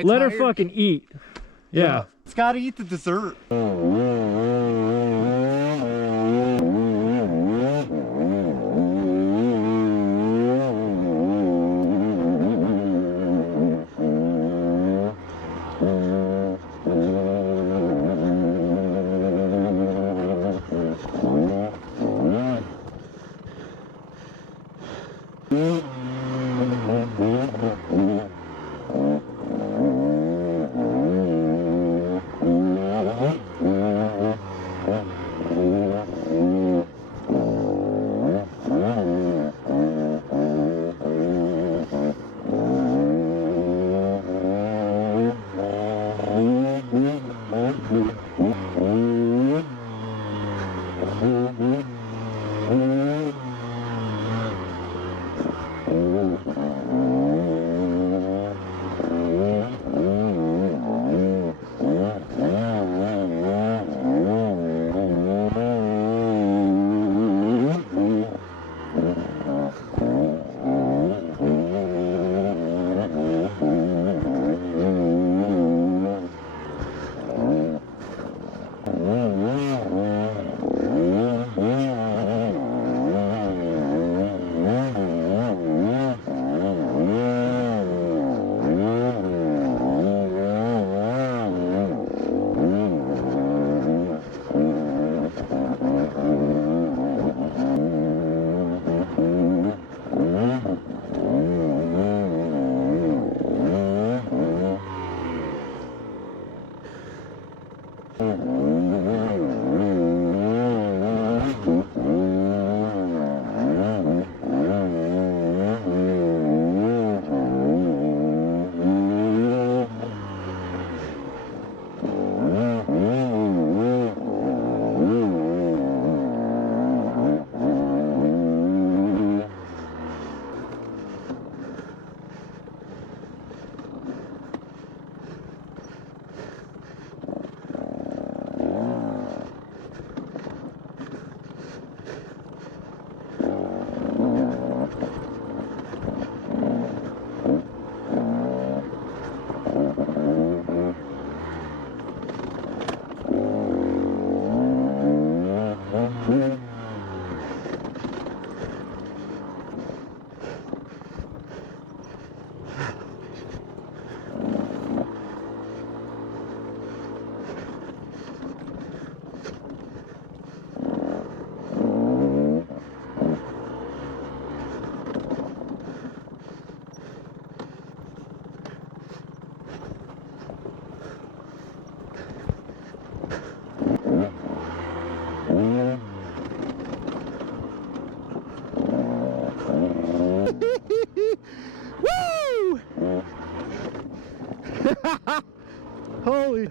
Let her fucking eat. Yeah. It's gotta eat the dessert. Woo! Holy.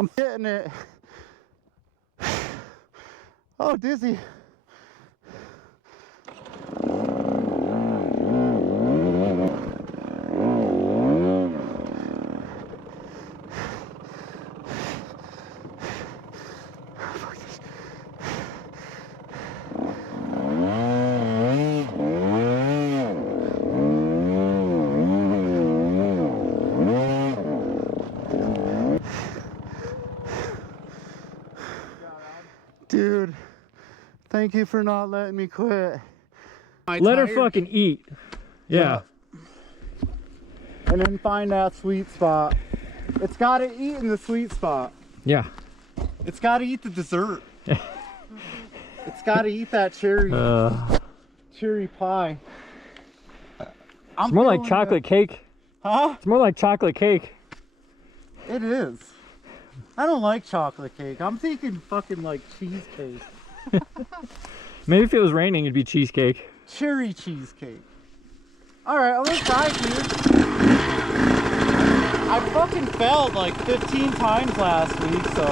I'm getting it. Oh, dizzy. Dude, thank you for not letting me quit. Let her fucking eat. Yeah. And then find that sweet spot. It's gotta eat in the sweet spot. Yeah. It's gotta eat the dessert. It's gotta eat that cherry pie. It's more like chocolate cake. Huh? It's more like chocolate cake. It is. I don't like chocolate cake. I'm thinking fucking like cheesecake. Maybe if it was raining, it'd be cheesecake. Cherry cheesecake. Alright, I'm gonna try, dude. I fucking failed like 15 times last week, so...